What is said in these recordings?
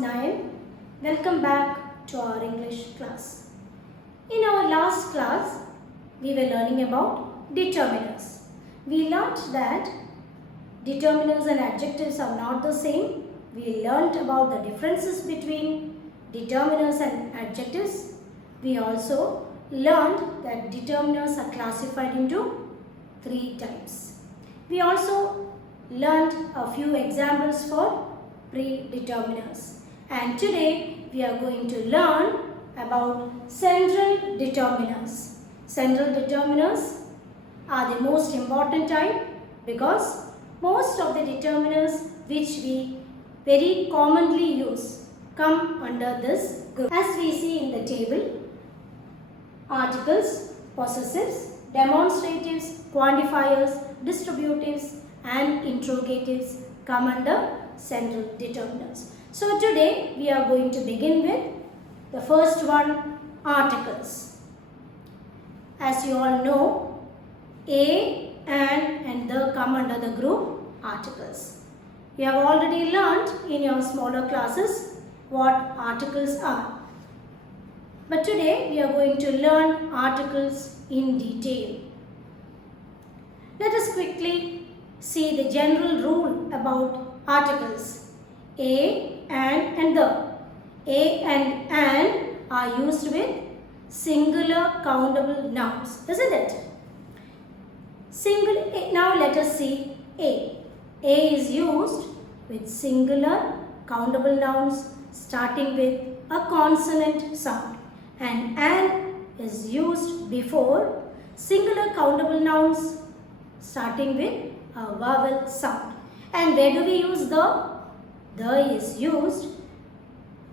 9. Welcome back to our English class. In our last class, we were learning about determiners. We learnt that determiners and adjectives are not the same. We learnt about the differences between determiners and adjectives. We also learned that determiners are classified into 3 types. We also learnt a few examples for predeterminers. And today we are going to learn about central determiners. Central determiners are the most important type because most of the determiners which we very commonly use come under this group. As we see in the table, articles, possessives, demonstratives, quantifiers, distributives and interrogatives come under central determiners. So today we are going to begin with the first one, articles. As you all know, a, and the come under the group articles. You have already learnt in your smaller classes what articles are. But today we are going to learn articles in detail. Let us quickly see the general rule about articles. A and the. A and an are used with singular countable nouns, isn't it? Now let us see A. A is used with singular countable nouns starting with a consonant sound, and an is used before singular countable nouns starting with a vowel sound. And where do we use the? The is used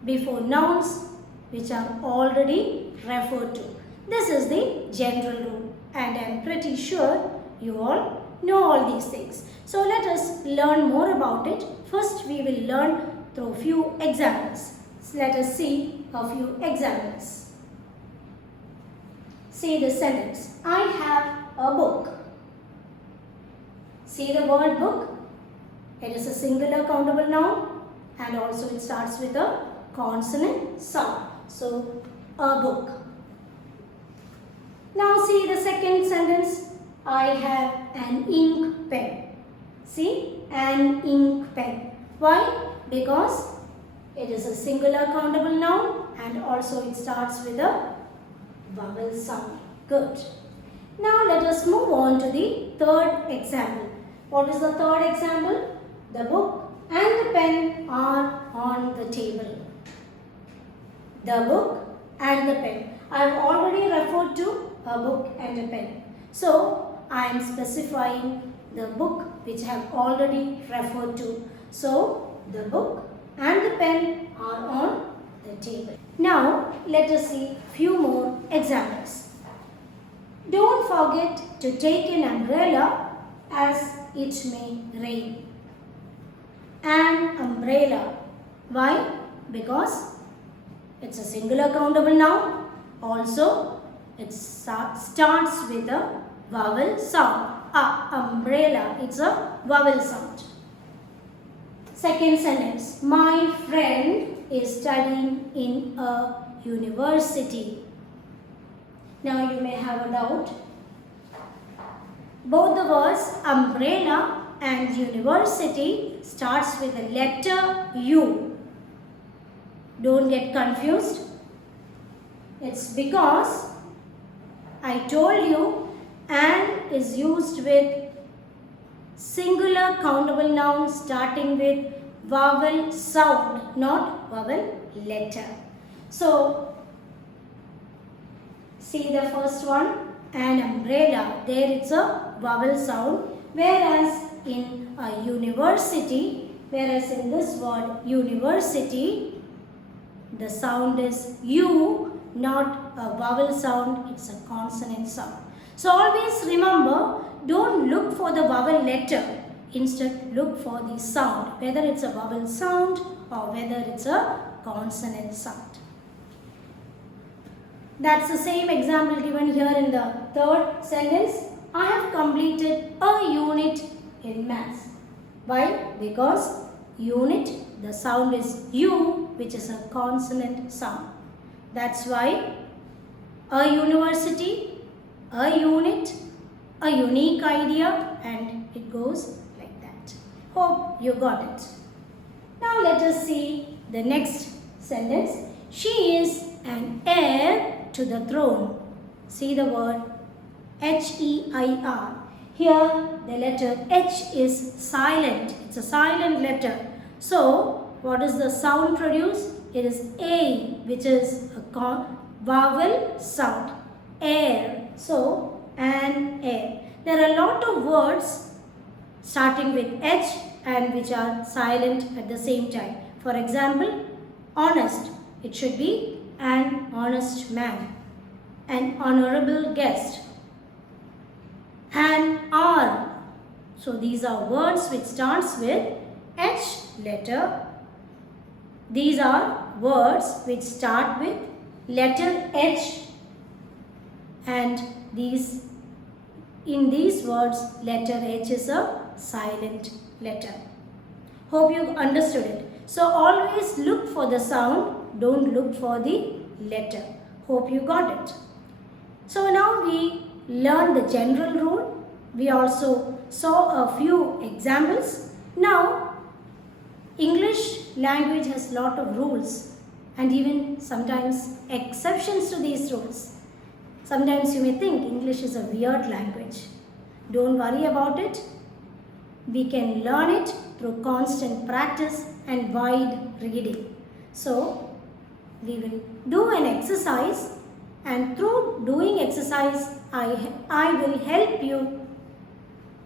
before nouns which are already referred to. This is the general rule, and I am pretty sure you all know all these things. So let us learn more about it. First we will learn through a few examples. So let us see a few examples. See the sentence. I have a book. See the word book. It is a singular countable noun and also it starts with a consonant sound. So, a book. Now see the second sentence. I have an ink pen. See, an ink pen. Why? Because it is a singular countable noun and also it starts with a vowel sound. Good. Now let us move on to the third example. What is the third example? The book and the pen are on the table. The book and the pen. I have already referred to a book and a pen. So, I am specifying the book which I have already referred to. So, the book and the pen are on the table. Now, let us see few more examples. Don't forget to take an umbrella as it may rain. An umbrella. Why? Because it's a singular countable noun. Also, it starts with a vowel sound. Umbrella, it's a vowel sound. Second sentence. My friend is studying in a university. Now you may have a doubt. Both the words umbrella and university starts with the letter U. Don't get confused. It's because I told you an is used with singular countable noun starting with vowel sound, not vowel letter. So, see the first one, an umbrella. There it's a vowel sound, whereas in a university, whereas in this word university, the sound is U, not a vowel sound, it's a consonant sound. So always remember, don't look for the vowel letter. Instead, look for the sound, whether it's a vowel sound or whether it's a consonant sound. That's the same example given here in the third sentence. I have completed a unit in maths. Why? Because unit, the sound is U, which is a consonant sound. That's why a university, a unit, a unique idea, and it goes like that. Hope you got it. Now let us see the next sentence. She is an heir to the throne. See the word H-E-I-R. Here the letter H is silent. It's a silent letter. So what is the sound produced? It is A, which is a vowel sound. Heir. So an heir. There are a lot of words starting with H and which are silent at the same time. For example, honest. It should be an honest man. An honorable guest. An R. So these are words which starts with H letter. These are words which start with letter H, and in these words letter H is a silent letter. Hope you understood it. So always look for the sound, don't look for the letter. Hope you got it. So now we learned the general rule. We also saw a few examples. Now English language has a lot of rules and even sometimes exceptions to these rules. Sometimes you may think English is a weird language. Don't worry about it. We can learn it through constant practice and wide reading. So we will do an exercise, and through doing exercise I will help you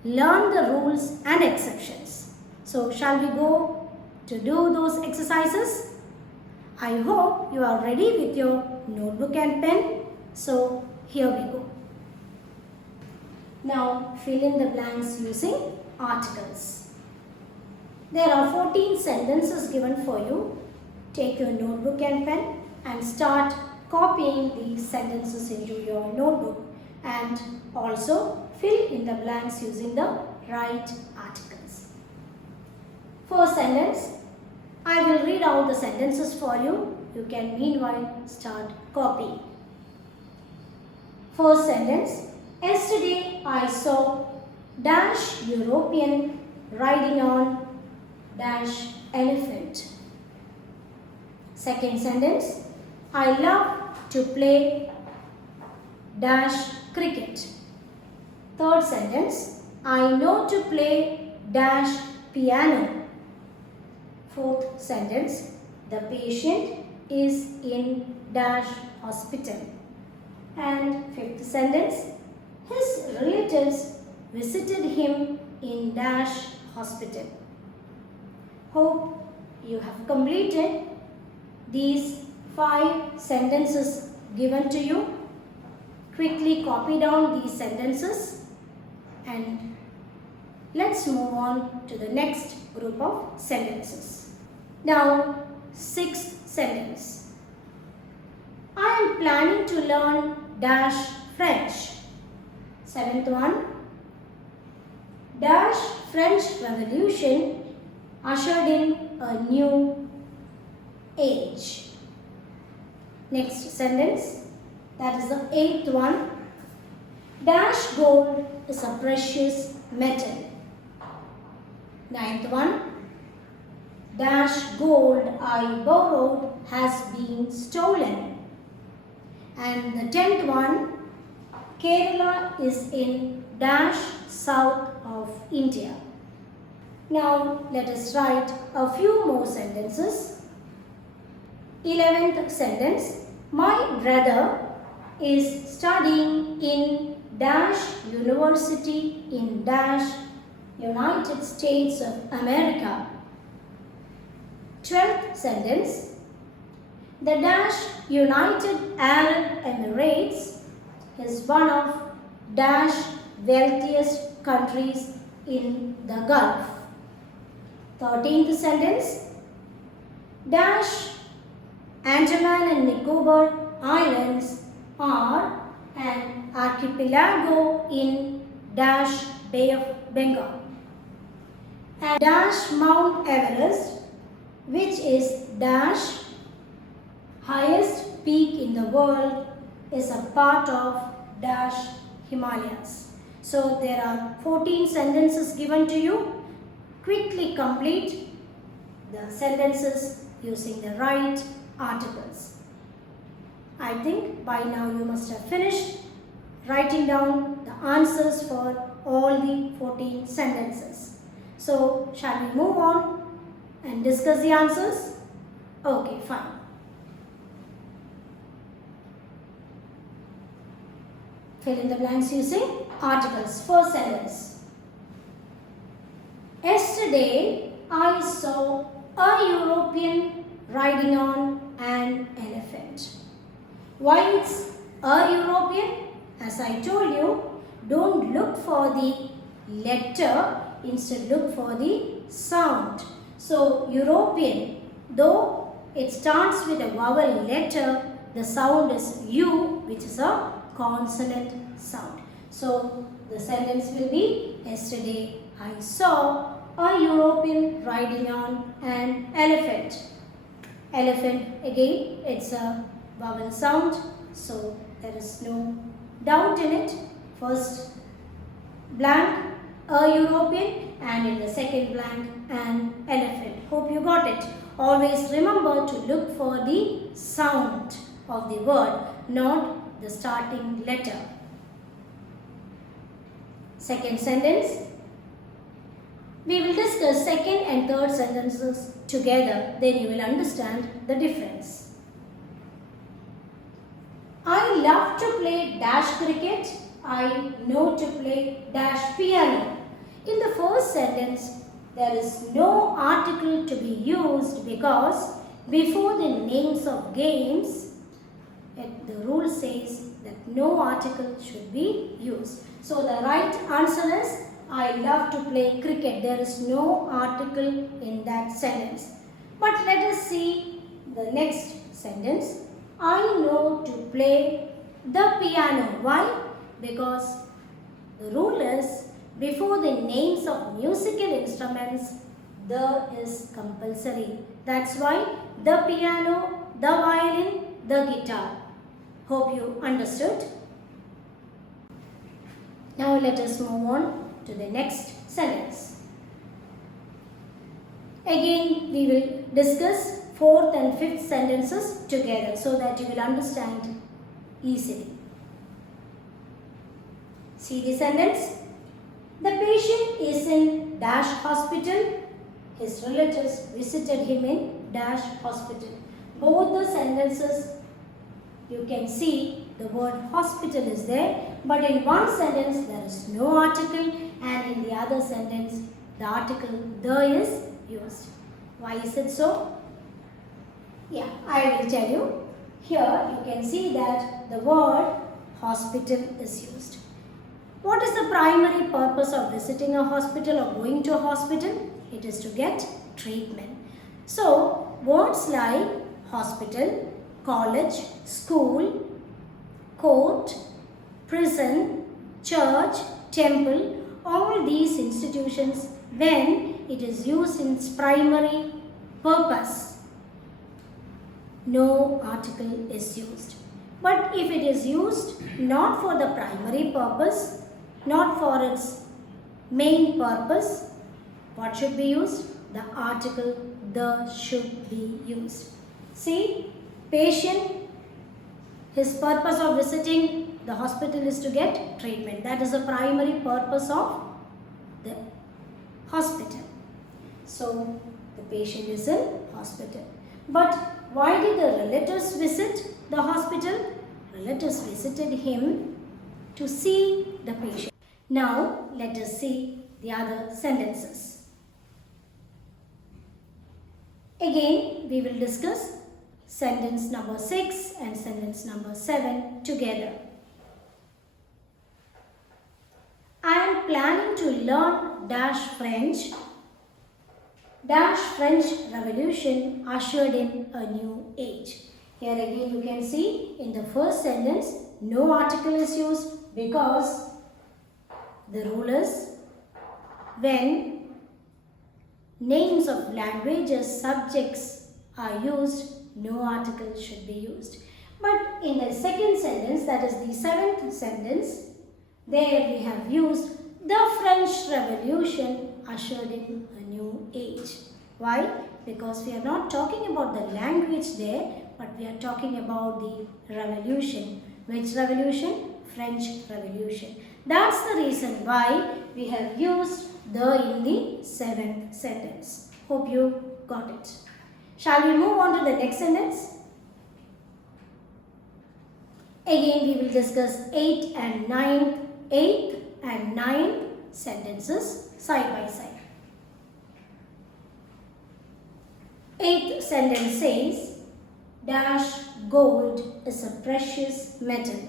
learn the rules and exceptions. So shall we go to do those exercises? I hope you are ready with your notebook and pen. So here we go. Now fill in the blanks using articles. There are 14 sentences given for you. Take your notebook and pen and start copying these sentences into your notebook, and also fill in the blanks using the right articles. First sentence. I will read out the sentences for you. You can meanwhile start copying. First sentence. Yesterday I saw dash European riding on dash elephant. Second sentence. I love to play dash cricket. Third sentence. I know to play dash piano. Fourth sentence. The patient is in dash hospital. And fifth sentence. His relatives visited him in dash hospital. Hope you have completed these 5 sentences given to you. Quickly copy down these sentences and let's move on to the next group of sentences. Now, 6th sentence. I am planning to learn dash French. 7th one. Dash French Revolution ushered in a new age. Next sentence, that is the 8th one. Dash gold is a precious metal. 9th one. Dash gold I borrowed has been stolen. And the 10th one. Kerala is in dash south of India. Now let us write a few more sentences. 11th sentence. My brother is studying in dash university in dash United States of America. 12th sentence. The dash United Arab Emirates is one of dash wealthiest countries in the Gulf. 13th sentence. Dash Andaman and Nicobar Islands are an archipelago in dash Bay of Bengal. and dash Mount Everest, which is dash highest peak in the world, is a part of dash Himalayas. So there are 14 sentences given to you. Quickly complete the sentences using the right articles. I think by now you must have finished writing down the answers for all the 14 sentences. So shall we move on and discuss the answers? Okay, fine. Fill in the blanks using articles. First sentence. Yesterday I saw a European riding on an elephant. Why it's a European? As I told you, don't look for the letter, instead look for the sound. So European, though it starts with a vowel letter, the sound is U, which is a consonant sound. So the sentence will be, yesterday I saw a European riding on an elephant. Elephant, again, it's a vowel sound, so there is no doubt in it. First blank, a European, and in the second blank, an elephant. Hope you got it. Always remember to look for the sound of the word, not the starting letter. Second sentence. We will discuss second and third sentences together, then you will understand the difference. I love to play dash cricket. I know to play dash piano. In the first sentence, there is no article to be used because before the names of games, the rule says that no article should be used. So the right answer is, I love to play cricket. There is no article in that sentence. But let us see the next sentence. I know to play the piano. Why? Because the rule is, before the names of musical instruments, the is compulsory. That's why the piano, the violin, the guitar. Hope you understood. Now let us move on to the next sentence. Again, we will discuss fourth and fifth sentences together so that you will understand easily. See the sentence. The patient is in dash hospital. His relatives visited him in dash hospital. Both the sentences, you can see the word hospital is there, but in one sentence there is no article, and in the other sentence the article the is used. Why is it so? Yeah, I will tell you. Here you can see that the word hospital is used. What is the primary purpose of visiting a hospital or going to a hospital? It is to get treatment. So words like hospital, college, school, court, prison, church, temple, all these institutions, when it is used in its primary purpose, no article is used. But if it is used not for the primary purpose, not for its main purpose, what should be used? The article the should be used. See, patient, his purpose of visiting the hospital is to get treatment. That is the primary purpose of the hospital. So, the patient is in hospital. But why did the relatives visit the hospital? Relatives visited him to see the patient. Now, let us see the other sentences. Again, we will discuss sentence number 6 and sentence number 7 together. I am planning to learn dash French. Dash French Revolution ushered in a new age. Here again you can see in the first sentence no article is used because the rule is when names of languages, subjects are used, no article should be used. But in the second sentence, that is the seventh sentence, there we have used the French Revolution ushered in a new age. Why? Because we are not talking about the language there, but we are talking about the revolution. Which revolution? French Revolution. That's the reason why we have used the in the seventh sentence. Hope you got it. Shall we move on to the next sentence? Again, we will discuss 8th and 9th sentences side by side. 8th sentence says, dash gold is a precious metal.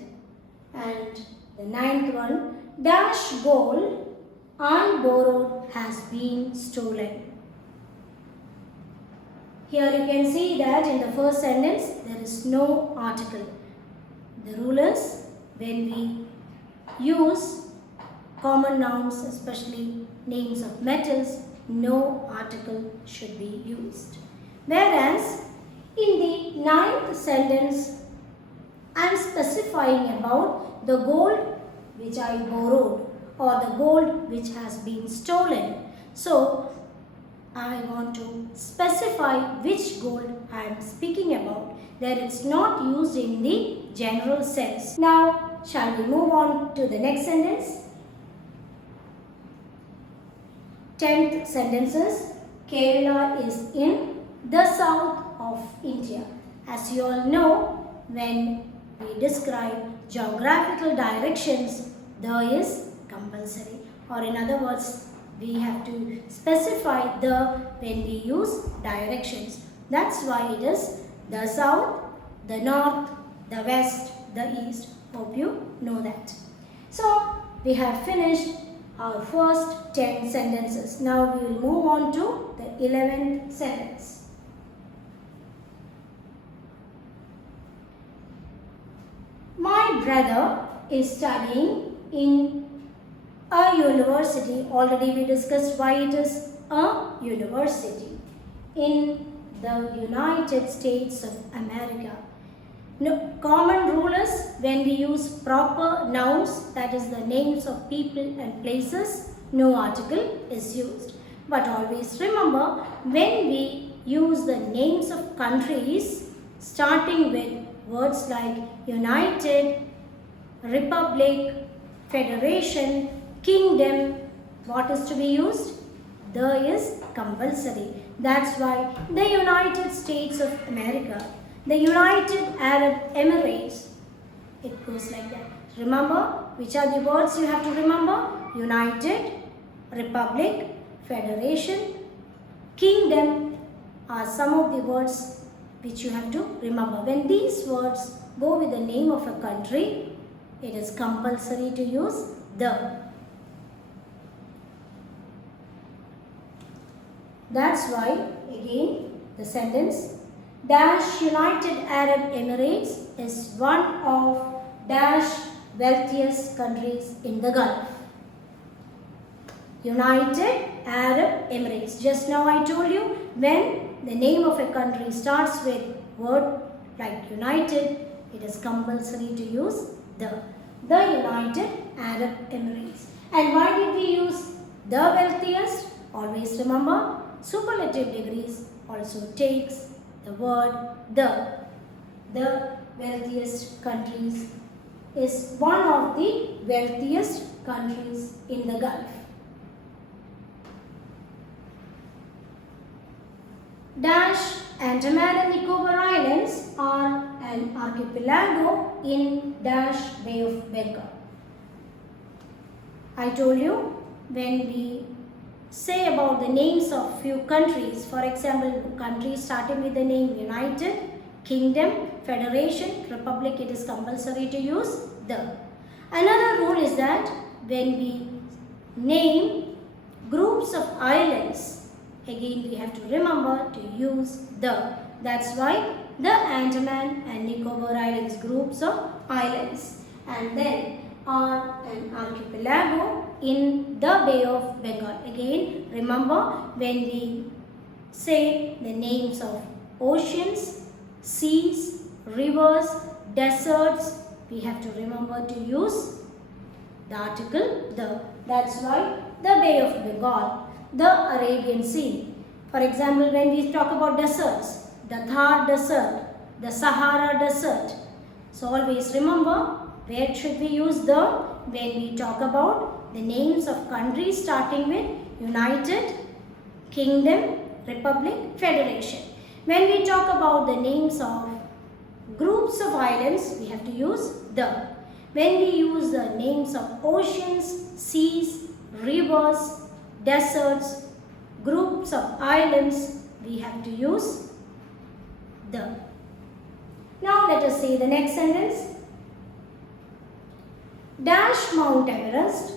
And the 9th one, dash gold I borrowed has been stolen. Here you can see that in the first sentence there is no article. The rule is when we use common nouns, especially names of metals, no article should be used. Whereas in the 9th sentence, I am specifying about the gold which I borrowed or the gold which has been stolen. So, I want to specify which gold I am speaking about. There it's not used in the general sense. Now, shall we move on to the next sentence? 10th sentence is, Kerala is in the south of India. As you all know, when we describe geographical directions, the is compulsory. Or in other words, we have to specify the when we use directions. That's why it is the south, the north, the west, the east. Hope you know that. So, we have finished our first 10 sentences. Now, we will move on to the 11th sentence. My brother is studying in a university. Already we discussed why it is a university in the United States of America. No, common rule is when we use proper nouns, that is the names of people and places, no article is used. But always remember, when we use the names of countries starting with words like United, Republic, Federation, Kingdom, what is to be used? The is compulsory. That's why the United States of America, the United Arab Emirates, it goes like that. Remember, which are the words you have to remember? United, Republic, Federation, Kingdom are some of the words which you have to remember. When these words go with the name of a country, it is compulsory to use the. That's why, again, the sentence, dash United Arab Emirates is one of dash wealthiest countries in the Gulf. United Arab Emirates. Just now I told you, when the name of a country starts with word like United, it is compulsory to use the. The United Arab Emirates. And why did we use the wealthiest? Always remember, superlative degrees also takes the word the. The wealthiest countries is one of the wealthiest countries in the Gulf. Dash Andaman and Nicobar Islands are an archipelago in Dash Bay of Bengal. I told you, when we say about the names of few countries, for example, countries starting with the name United, Kingdom, Federation, Republic, it is compulsory to use the. Another rule is that when we name groups of islands, again we have to remember to use the. That's why the Andaman and Nicobar Islands groups of islands, and then are an archipelago in the Bay of Bengal. Again, remember when we say the names of oceans, seas, rivers, deserts, we have to remember to use the article the. That's why the Bay of Bengal, the Arabian Sea. For example, when we talk about deserts, the Thar Desert, the Sahara Desert. So always remember where should we use the when we talk about the names of countries starting with United Kingdom, Republic, Federation. When we talk about the names of groups of islands, we have to use the. When we use the names of oceans, seas, rivers, deserts, groups of islands, we have to use the. Now let us see the next sentence. Dash Mount Everest,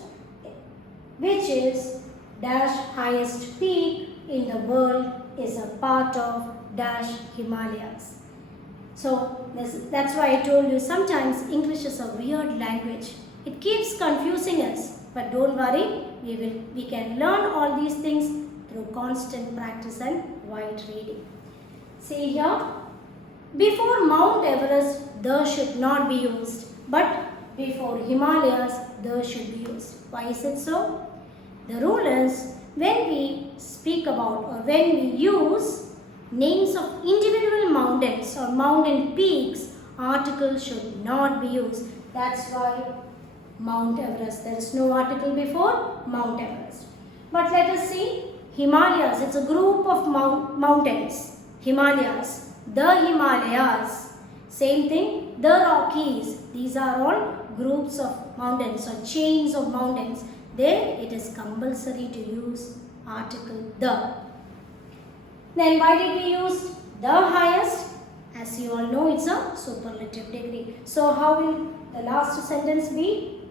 which is dash highest peak in the world, is a part of dash Himalayas. So that's why I told you sometimes English is a weird language. It keeps confusing us, but don't worry, we can learn all these things through constant practice and wide reading. See here, before Mount Everest, the should not be used, but before Himalayas, the should be used. Why is it so? The rule is when we speak about or when we use names of individual mountains or mountain peaks, articles should not be used. That's why Mount Everest. There is no article before Mount Everest. But let us see Himalayas. It's a group of mountains. Himalayas. The Himalayas. Same thing. The Rockies. These are all groups of mountains or chains of mountains. There it is compulsory to use article the. Then why did we use the highest? As you all know, it's a superlative degree. So how will the last sentence be?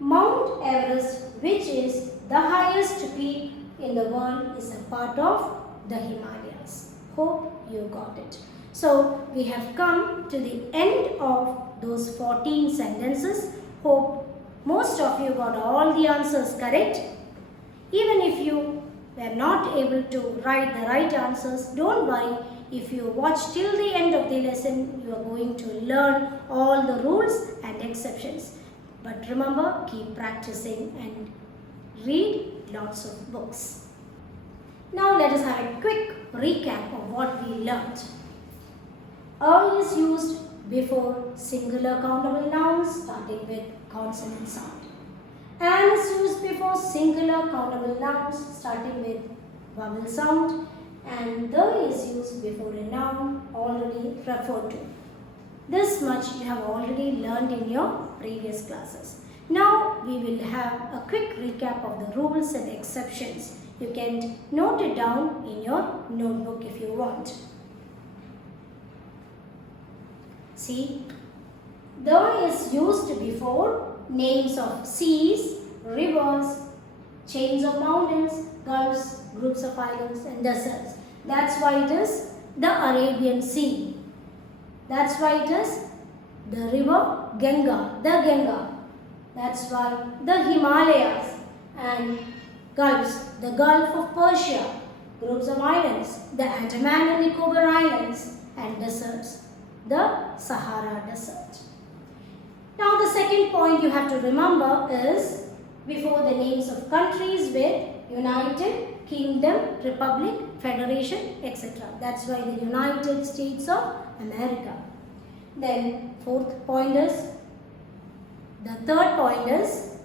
Mount Everest, which is the highest peak in the world, is a part of the Himalayas. Hope you got it. So we have come to the end of those 14 sentences. Hope most of you got all the answers correct. Even if you were not able to write the right answers, don't worry. If you watch till the end of the lesson, you are going to learn all the rules and exceptions. But remember, keep practicing and read lots of books. Now let us have a quick recap of what we learnt. A is used before singular countable nouns starting with consonant sound. An is used before singular countable nouns starting with vowel sound. And the is used before a noun already referred to. This much you have already learned in your previous classes. Now we will have a quick recap of the rules and exceptions. You can note it down in your notebook if you want. See, the is used before names of seas, rivers, chains of mountains, gulfs, groups of islands and deserts. That's why it is the Arabian Sea. That's why it is the river Ganga, the Ganga. That's why the Himalayas and gulfs, the Gulf of Persia, groups of islands, the Andaman and Nicobar Islands and deserts, the Sahara Desert. Now the second point you have to remember is before the names of countries with United Kingdom, Republic, Federation, etc. That's why the United States of America. Then fourth point is, the third point is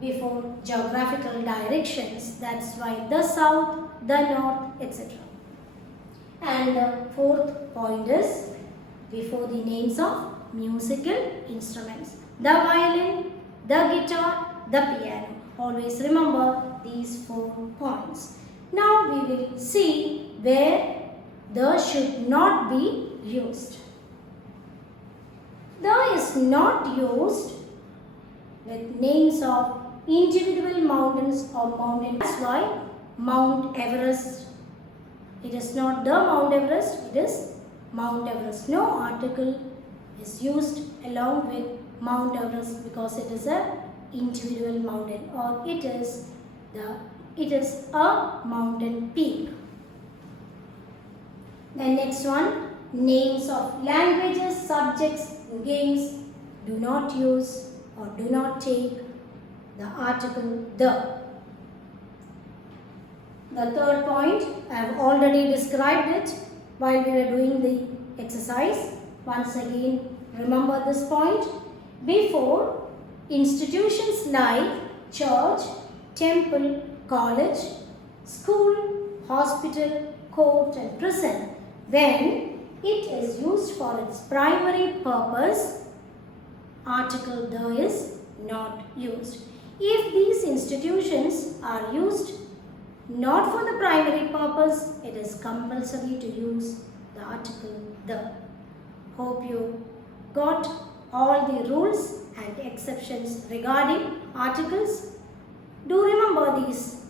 before geographical directions. That's why the south, the north, etc. And the fourth point is before the names of musical instruments. The violin, the guitar, the piano. Always remember these 4 points. Now we will see where the should not be used. The is not used with names of individual mountains or mountains. That's why Mount Everest, it is not the Mount Everest, it is Mount Everest. No article is used along with Mount Everest because it is a individual mountain, or it is a mountain peak. Then next one, names of languages, subjects, and games. Do not use or do not take the article the. The third point, I have already described it while we were doing the exercise. Once again, remember this point. Before, institutions like church, temple, college, school, hospital, court and prison, when it is used for its primary purpose, article the is not used. If these institutions are used not for the primary purpose, it is compulsory to use the article the. Hope you got all the rules and exceptions regarding articles. Do remember these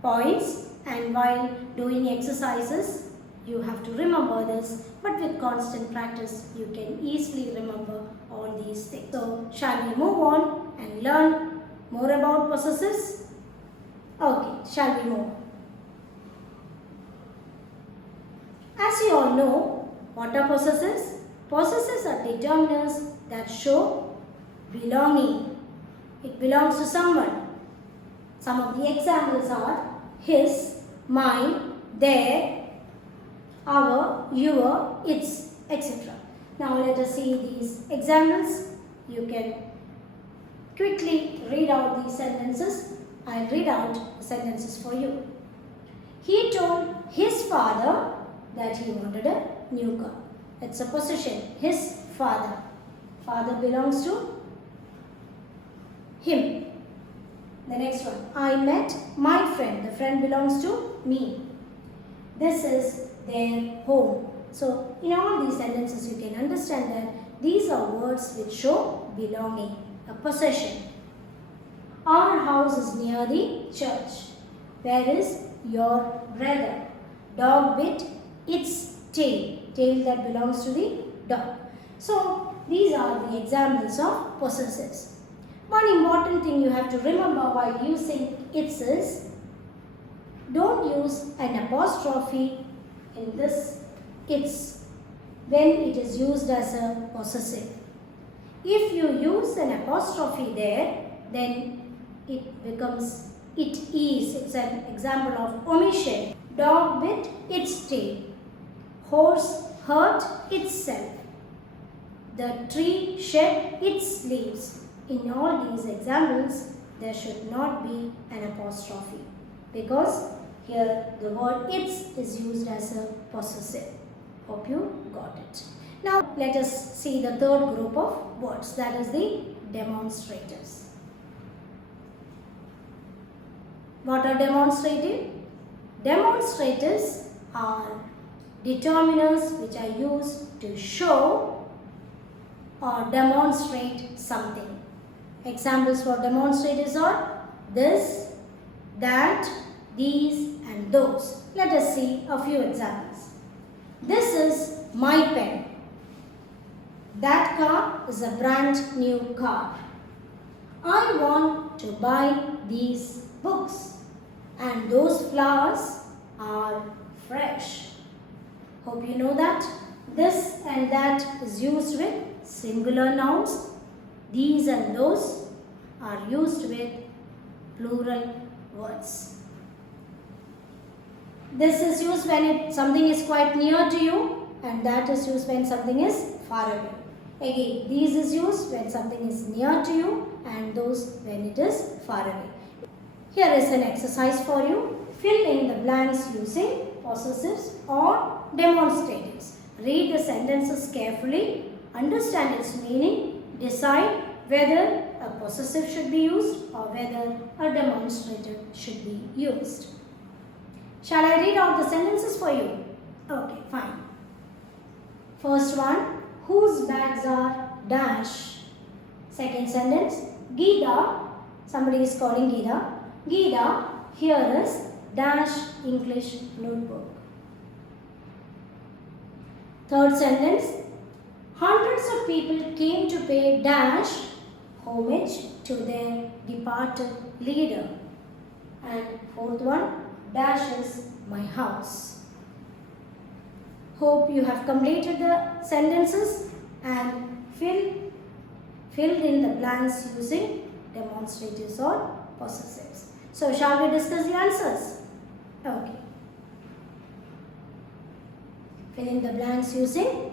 points, and while doing exercises you have to remember this, but with constant practice you can easily remember all these things. So shall we move on and learn more about possessives? Okay, shall we move? As you all know, what are possessives? Possessives are determiners that show belonging. It belongs to someone. Some of the examples are his, mine, their, our, your, its, etc. Now let us see these examples. You can quickly read out these sentences. I'll read out the sentences for you. He told his father that he wanted a new car. It's a possession. His father. Father belongs to him. The next one. I met my friend. The friend belongs to me. This is their home. So in all these sentences you can understand that these are words which show belonging, a possession. Our house is near the church. Where is your brother? Dog bit its tail. Tail that belongs to the dog. So these are the examples of possessives. One important thing you have to remember while using its is, don't use an apostrophe in this its when it is used as a possessive. If you use an apostrophe there, then it becomes it is. It's an example of omission. Dog bit its tail. Horse hurt itself. The tree shed its leaves. In all these examples, there should not be an apostrophe, because here the word its is used as a possessive. Hope you got it. Now let us see the third group of words, that is the demonstratives. What are demonstrative? Demonstratives are determiners which are used to show or demonstrate something. Examples for demonstratives are this, that, these and those. Let us see a few examples. This is my pen. That car is a brand new car. I want to buy these books, and those flowers are fresh. Hope you know that. This and that is used with singular nouns. These and those are used with plural words. This is used when something is quite near to you, and that is used when something is far away. Again, these is used when something is near to you, and those when it is far away. Here is an exercise for you. Fill in the blanks using possessives or demonstratives. Read the sentences carefully, understand its meaning, decide whether a possessive should be used or whether a demonstrative should be used. Shall I read out the sentences for you? Okay, fine. First one, whose bags are dash. Second sentence, Geeta, somebody is calling Geeta. Geeta, here is dash English notebook. Third sentence, hundreds of people came to pay dash homage to their departed leader. And fourth one, dash is my house. Hope you have completed the sentences and filled in the blanks using demonstratives or possessives. So shall we discuss the answers? Okay. Fill in the blanks using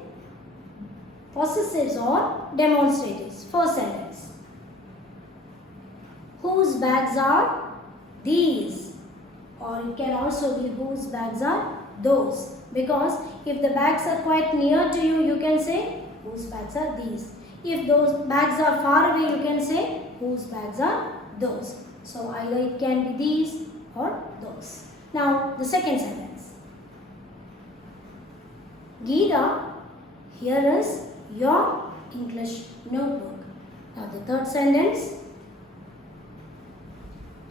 possessives or demonstratives. First sentence. Whose bags are these? Or it can also be whose bags are those. Because if the bags are quite near to you, you can say whose bags are these. If those bags are far away, you can say whose bags are those. So either it can be these or those. Now the second sentence. Geeta, here is your English notebook. Now the third sentence.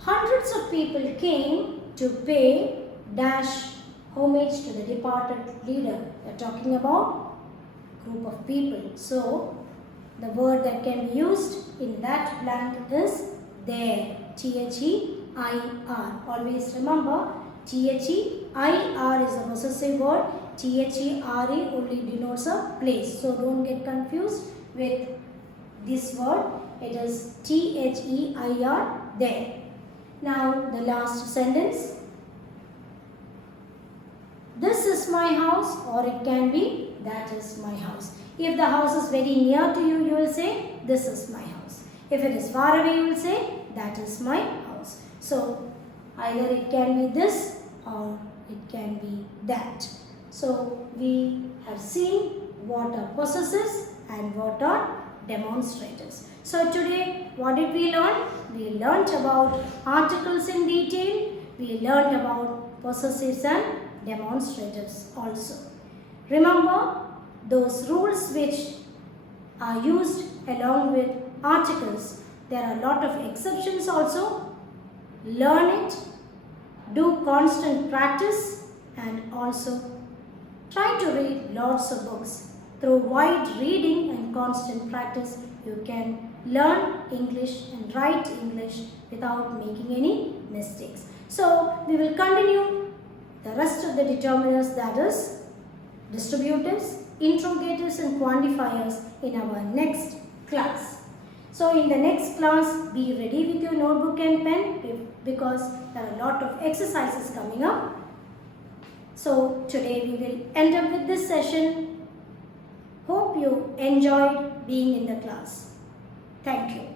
Hundreds of people came to pay dash homage to the departed leader. We are talking about group of people. So the word that can be used in that blank is there. T-H-E-I-R. Always remember, T-H-E-I-R is a possessive word. T-H-E-R-E only denotes a place. So don't get confused with this word. It is T-H-E-I-R, there. Now the last sentence. This is my house, or it can be that is my house. If the house is very near to you, you will say this is my house. If it is far away, you will say that is my house. So either it can be this or it can be that. So we have seen what are possessives and what are demonstrators. So today what did we learn? We learnt about articles in detail. We learnt about possessives and demonstratives also. Remember those rules which are used along with articles. There are a lot of exceptions also. Learn it, do constant practice, and also try to read lots of books. Through wide reading and constant practice, you can learn English and write English without making any mistakes. So we will continue the rest of the determiners, that is distributives, interrogatives and quantifiers in our next class. So in the next class, be ready with your notebook and pen because there are a lot of exercises coming up. So today we will end up with this session. Hope you enjoyed being in the class. Thank you.